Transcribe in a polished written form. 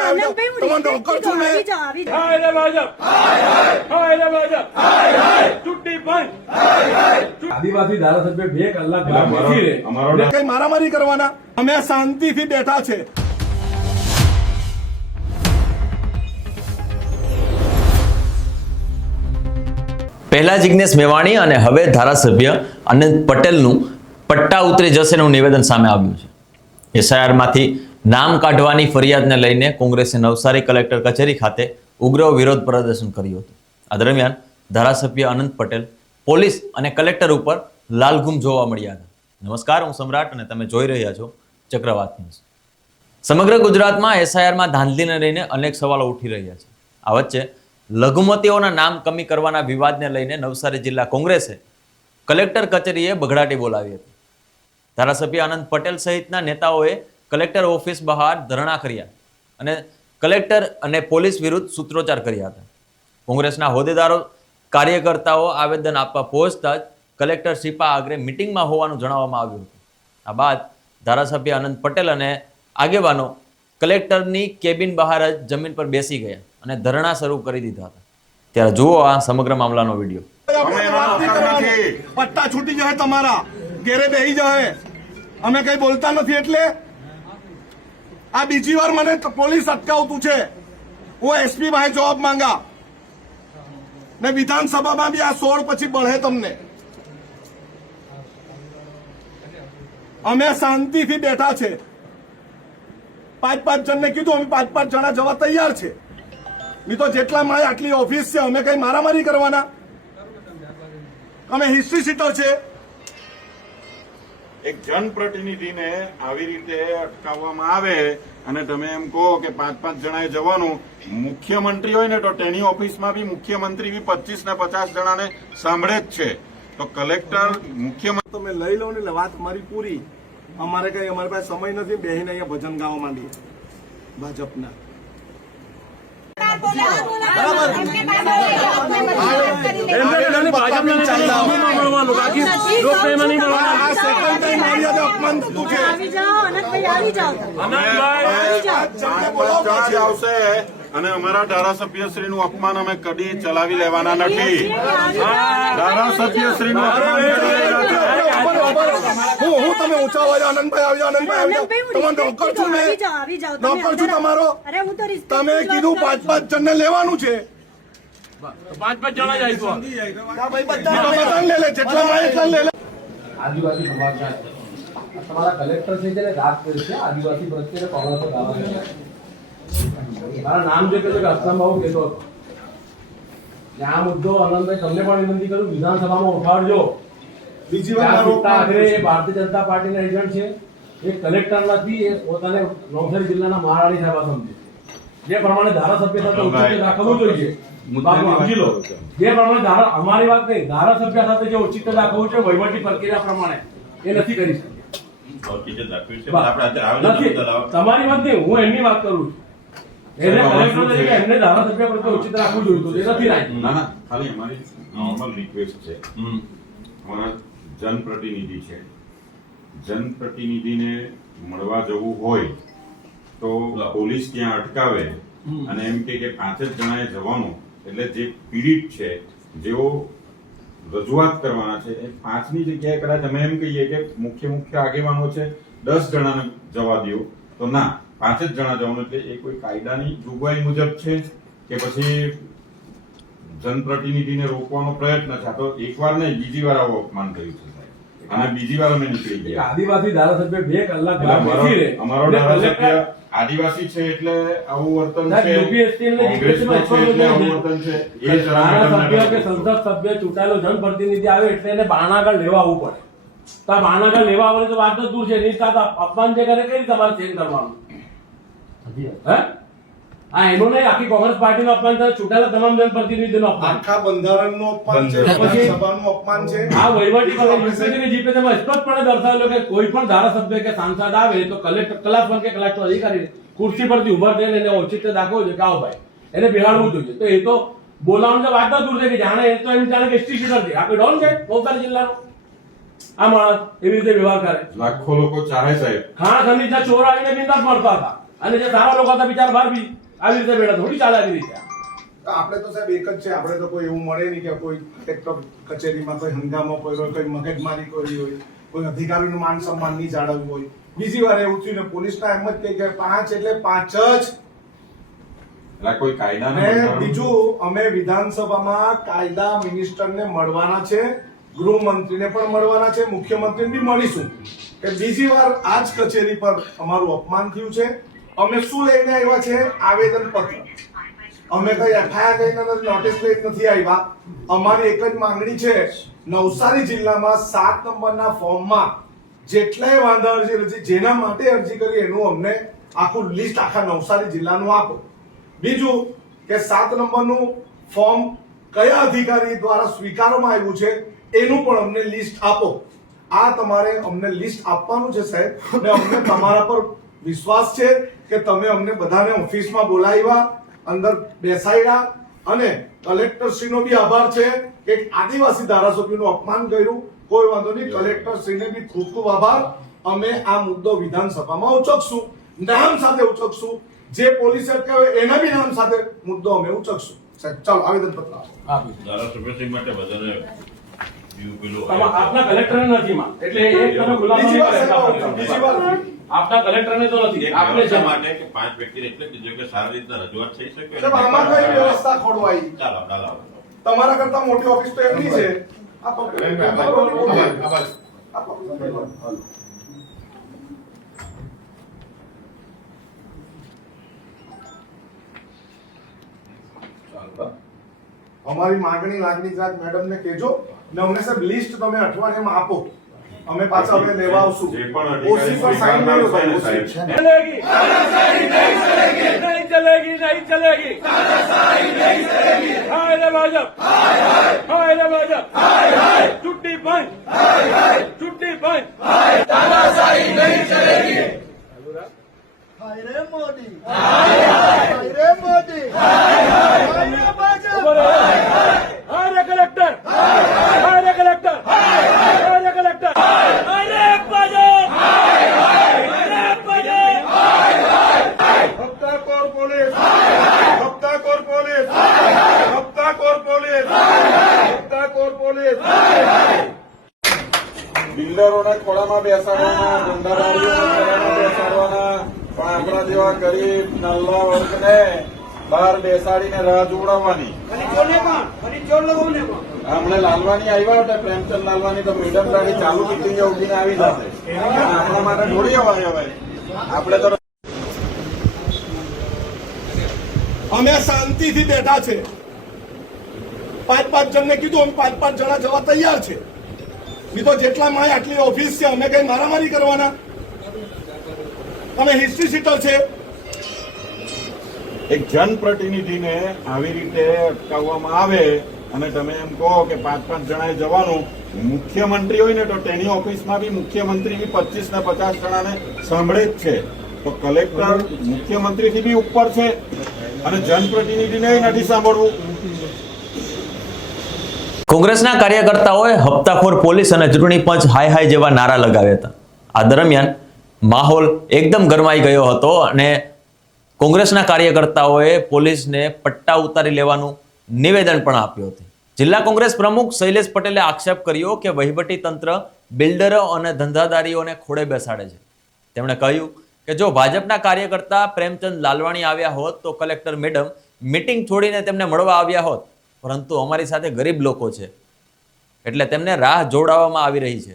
આનંદભાઈ તમને રોકડ છું મેં હાય રે ભાજપ હાય રે ભાજપ ચૂંટણી બંધ આદિવાસી ધારાસભ્ય 2 કલાક બેસી રહે કઈ મારામારી કરવાના અમે શાંતિથી બેઠા છે. પહેલા જિગ્નેશ મેવાણી અને હવે ધારાસભ્ય અનંત પટેલનું પટ્ટા ઉતરી જશેનું નિવેદન સામે આવ્યું છે. એસઆઈઆરમાંથી નામ કાઢવાની ફરિયાદને લઈને કોંગ્રેસે નવસારી કલેક્ટર કચેરી ખાતે ઉગ્ર વિરોધ પ્રદર્શન કર્યું હતું. આ દરમિયાન ધારાસભ્ય અનંત પટેલ પોલીસ અને કલેક્ટર ઉપર લાલઘૂમ જોવા મળ્યા હતા. નમસ્કાર, હું સમ્રાટ અને તમે જોઈ રહ્યા છો ચક્રવાત ન્યૂઝ. સમગ્ર ગુજરાતમાં એસઆઈઆરમાં ધાંધલીને લઈને અનેક સવાલો ઉઠી રહ્યા છે. આ વચ્ચે લઘુમતીઓના નામ કમી કરવાના વિવાદને લઈને નવસારી જિલ્લા કોંગ્રેસે કલેક્ટર કચેરીએ બઘડાટી બોલાવી હતી. ધારાસભ્ય અનંત પટેલ સહિતના નેતાઓએ કલેક્ટર ઓફિસ બહાર ધરણા કર્યા અને કલેક્ટર અને પોલીસ વિરુદ્ધ સૂત્રોચ્ચાર કર્યા હતા. કોંગ્રેસના હોદ્દેદારો કાર્યકર્તાઓ આવેદન આપવા પહોંચતા જ કલેક્ટર શિપા આગળ મિટિંગમાં હોવાનું જણાવવામાં આવ્યું હતું. આ બાદ ધારાસભ્ય અનંત પટેલ અને આગેવાનો કલેક્ટરની કેબિન બહાર જ જમીન પર બેસી ગયા અને ધરણા શરૂ કરી દીધા હતા. ત્યારે જુઓ આ સમગ્ર મામલાનો વિડીયો. પટ્ટા છૂટી જાય તમારા ઘેરે બેહી જાય અમે કઈ બોલતા નથી એટલે આ બીજી વાર મને પોલીસ અટકાવતું છે. હું એસપી ભાઈ જવાબ માંગા ને વિધાનસભામાં બી આ 16 પછી બળે તમને. અમે શાંતિથી બેઠા છે. 5-5 જણને કીધું અમે 5-5 જણા જવા તૈયાર છે. મેં તો જેટલા મારી આટલી ઓફિસ છે અમે કઈ મારામારી કરવાના? અમે હિસ્ટ્રી સીટર છે. એક જનપ્રતિનિધિને આવી રીતે અટકાવવામાં આવે અને તમે એમ કહો કે 5-5 જણાએ જવાનું, મુખ્યમંત્રી હોય ને તો તેની ઓફિસમાં બી મુખ્યમંત્રી બી 25 ને 50 જણાને સાંભળે જ છે. તો કલેક્ટર મુખ્યમંત્રી તમે લઈ લો ને વાત અમારી પૂરી. અમારી પાસે સમય નથી બેહીને અહીંયા ભજન ગાવા માંડીએ ભાજપના. આવશે અને અમારા ધારાસભ્યશ્રીનું અપમાન અમે કદી ચલાવી લેવાના નથી. ધારાસભ્યશ્રીનું અપમાન હું તમે ઊંચા અવાજ આનંદભાઈ આવી જાઓ, આનંદભાઈ આવી જાઓ. તમને નોકર છું મેં, નોકર છું તમારો. તમે કીધું 5-5 જણને લેવાનું છે. 5-5 જણા જ આવીશું. બધાને લે લે જેટલા માં એટલા લે લે. આદિવાસી સમાજના તમારા કલેક્ટર છે જેને વાત કરી છે આદિવાસી પ્રત્યે કોંગ્રેસનો દાવા છે. મારા નામ જે કહ્યું કે અસલામભાઈ કહેતો હતો. આ મુદ્દો આનંદભાઈ તમને પણ વિનંતી કરું વિધાનસભામાં ઉઠાડજો. બીજી વાર ભારતીય જનતા પાર્ટીના એજન્ટ છે. એ કલેક્ટર નથી, એ પોતાને નવસારી જિલ્લાના મહારાણી સાહેબ સમજે. જે પ્રમાણે ધારાસભ્ય સાથે ઉચિત દાખવવું જોઈએ જે પ્રમાણે અમારી વાત નહીં, ધારાસભ્ય સાથે જે ઉચિત દાખવવું છે વહીવટી પ્રક્રિયા પ્રમાણે એ નથી કરી શકતા. તમારી વાત નહીં, હું એમની વાત કરું છું. એમને ધારાસભ્ય પ્રત્યે ઉચિત રાખવું જોયું એ નથી રાખ્યું. ના ખાલી અમારી નોર્મલ રિક્વેસ્ટ છે. અમારા જનપ્રતિનિધિ છે, જનપ્રતિનિધિને મળવા જવું હોય તો પોલીસ ત્યાં અટકાવે અને એમ કે 5 જ જણાએ જવાનું, એટલે જે પીડિત છે જેઓ રજૂઆત કરવાના છે એ 5ની જગ્યાએ કદાચ અમે એમ કહીએ કે મુખ્ય આગેવાનો છે 10 જણાને જવા દો, તો ના 5 જ જણા જવાનું. એટલે એ કોઈ કાયદાની જોગવાઈ મુજબ છે કે પછી જનપ્રતિનિધિને રોકવાનો પ્રયત્ન છે? આ તો એકવાર નહીં, બીજી વાર આવું અપમાન કર્યું છે અને બીજી વાર અમે નીકળી ગયા. આદિવાસી ધારાસભ્ય 2 કલાક બેસી રહે. અમારો ધારાસભ્ય આદિવાસી છે એટલે આવું વર્તન છે, કોંગ્રેસનો છે એટલે આવું વર્તન છે. એ ધારાસભ્ય કે સંસદ સભ્ય ચૂંટાયેલો જનપ્રતિનિધિ આવે એટલે એને બાણાગઢ લેવા આવવું પડે. તો આ બાણાગઢ લેવા આવવાની તો વાત જ દૂર છે. એની સાથે અપમાન જે કરે કઈ તમારે ચેન્જ કરવાનું? હે આ એનું નહીં, આખી કોંગ્રેસ પાર્ટીનું અપમાન છે, ચૂંટાયેલા તમામ જનપ્રતિનિધિનું અપમાન, આખા બંધારણનું અપમાન છે, સભાનું અપમાન છે. આ વહીવટી યુપીની જીપીએસમાં સ્પષ્ટપણે દર્શાવેલો કે કોઈ પણ ધારાસભ્ય કે સાંસદ આવે તો કલેક્ટર કે કલેક્ટર અધિકારી ખુરશી પરથી ઉભા થઈને એને ઔચિત્ય દાખવવું જોઈએ કે આવો ભાઈ એને બિહાડવું જોઈએ. તો એ તો બોલાવવાની વાત જ દૂર છે કે જાણે એ તો એમ જાણે કે એસટી સીટર છે. આપણે ડોન છે નવસારી જિલ્લાનો આ માણસ એવી રીતે વ્યવહાર કરે. લાખો લોકો ચાહે સાહેબ ખાણા ખનીજના ચોર આવીને બિંદાસ મળતા હતા. અને જે સારા લોકો હતા બિચારા બહાર બી આવી રીતે બેઠા થોડી ચાલે આવી રીતે આપણે તો સાહેબ એક જ છે, આપણે તો કોઈ એવું મળે નહીં કે કોઈ કલેક્ટર કચેરીમાં કોઈ હંગામો કર્યો હોય, કોઈ મગજમારી કરી હોય, કોઈ અધિકારીનું માન સન્માન નહીં જાળવવું હોય. બીજી વાર એવું થયું ને પોલીસના એમ જ કહે કે 5 એટલે 5 જ. એટલે કોઈ કાયદાનું અને બંધારણ- બીજું, અમે વિધાનસભામાં કાયદા મિનિસ્ટરને મળવાના છે, ગૃહમંત્રીને પણ મળવાના છે, મુખ્યમંત્રીને બી મળીશું કે બીજી વાર આ જ કચેરી પર અમારું અપમાન થયું છે. અમે શું લઈને આવ્યા છે? આવેદન પત્ર. અમે કઈ એફઆઈઆર લઈને નથી, નોટિસ લઈને નથી આવ્યા. અમારી એક જ માંગણી છે, નવસારી જિલ્લામાં 7 નંબરના ફોર્મમાં જેટલાય વાંધા અરજી રચી, જેના માટે અરજી કરી એનું અમને આખું લિસ્ટ આખા નવસારી જિલ્લાનું આપો. બીજું કે 7 નંબરનું ફોર્મ કયા અધિકારી દ્વારા સ્વીકારવામાં આવ્યું છે એનું પણ અમને લિસ્ટ આપો. આ તમારે અમને લિસ્ટ આપવાનું છે સાહેબ, અને અમને તમારા પર વિશ્વાસ છે કે તમે અમને બધાને ઓફિસમાં બોલાવ્યા, અંદર બેસાડ્યા, અને કલેક્ટરશ્રીનો બી આભાર છે કે આદિવાસી ધારાસભ્યનું અપમાન કર્યું. કોઈ વાંધો નહીં, કલેક્ટરશ્રીને બી ખૂબ ખૂબ આભાર. અમે આ મુદ્દો વિધાનસભામાં ઉચકશું, નામ સાથે ઉચકશું. જે પોલીસે અટકાવ્યો એના બી નામ સાથે મુદ્દો અમે ઉચકશું. સાહેબ ચાલો આવેદન પત્ર આપો. ધારાસભ્યશ્રી માટે બધાને બીજું પેલું આપના કલેક્ટર નથી માં, એટલે એક તમે ગુલામ બીજી વાર સાહેબ, બીજી વાર. આપના કલેક્ટરને તો નથી, એક આપણે છે વ્યવસ્થા માટે કે 5 વ્યક્તિને એટલે કીધું કે સારી રીતના રજૂઆત થઈ શકે. સાહેબ, આમાં કઈ વ્યવસ્થા ખોરવાઈ? ચાલો ચાલો તમારા કરતા મોટી ઓફિસ તો એમની છે. આપો. આપો. અમારી માંગણી લાગણી ગુજરાત મેડમને કહેજો ને અમને સાહેબ લિસ્ટ તમે અઠવાડિયામાં આપો. અમે પાછા હવે લેવા આવશું. જે પણ અધિકારી ઓસી પર સાઈન સ્વીકારનાર કર્યો છે ને સાહેબ. સાહેબ. चलेगी नहीं चलेगी नहीं चलेगी हाय रे भाजप हाय रे भाजप छुट्टी बंद छुट्टी बंद हाय रे मोदी हाय रे मोदी हाय रे भाजप हाय रे कलेक्टर हाय रे कलेक्टर हाय रे कलेक्टर हाय रे भाजप हाय रे भाजप હપ્તાખોર પોલીસ, હપ્તાખોર પોલીસ, હપ્તાખોર પોલીસ, હપ્તાખોર પોલીસ. બિલ્ડરોને ખોળામાં બેસાડવાના, ગુંડારાડીઓને ખોળામાં બેસાડવાના, પણ આપણા જેવા ગરીબ નલ્લા વર્ગને બહાર બેસાડીને રાહ જોવડાવવાની. હમણે લાલવાની આવ્યા હતા, પ્રેમચંદ લાલવાની, તો મેડમ ગાડી ચાલુ કીધી ઉઠીને આવી જશે. આપણા માટે થોડી અવાય હવે. આપણે તો અમે શાંતિથી બેઠા છે. 5 જણને કીધું, અમે 5 જણા જવા તૈયાર છે. નહીં તો જેટલા માય આટલી ઓફિસ છે, અમે કઈ મારામારી કરવાના? અમે હિસ્ટ્રી સીટર છે. એક જનપ્રતિનિધિને આવી રીતે અટકાવવામાં આવે અને તમે એમ કહો કે 5 જણાએ જવાનું, મુખ્યમંત્રી હોય ને તો તેની ઓફિસમાં બી મુખ્યમંત્રી બી 25 ને 50 જણાને સાંભળે જ છે. તો કલેક્ટર મુખ્યમંત્રીથી બી ઉપર છે અને જનપ્રતિનિધિને નથી સાંભળવું. કોંગ્રેસના કાર્યકર્તાઓએ હપ્તાખોર પોલીસ અને ચૂંટણી પંચ હાય હાય જેવા નારા લગાવ્યા હતા. આ દરમિયાન માહોલ એકદમ ગરમાઈ ગયો હતો અને કોંગ્રેસના કાર્યકર્તાઓએ પોલીસને પટ્ટા ઉતારી લેવાનું નિવેદન પણ આપ્યું હતું. જિલ્લા કોંગ્રેસ પ્રમુખ શૈલેષ પટેલે આક્ષેપ કર્યો કે વહીવટી તંત્ર બિલ્ડરો અને ધંધાદારીઓને ખોળે બેસાડે છે. તેમણે કહ્યું કે જો ભાજપના કાર્યકર્તા પ્રેમચંદ લાલવાણી આવ્યા હોત તો કલેક્ટર મેડમ મીટિંગ છોડીને તેમને મળવા આવ્યા હોત, પરંતુ અમારી સાથે ગરીબ લોકો છે એટલે તેમને રાહ જોડાવવામાં આવી રહી છે.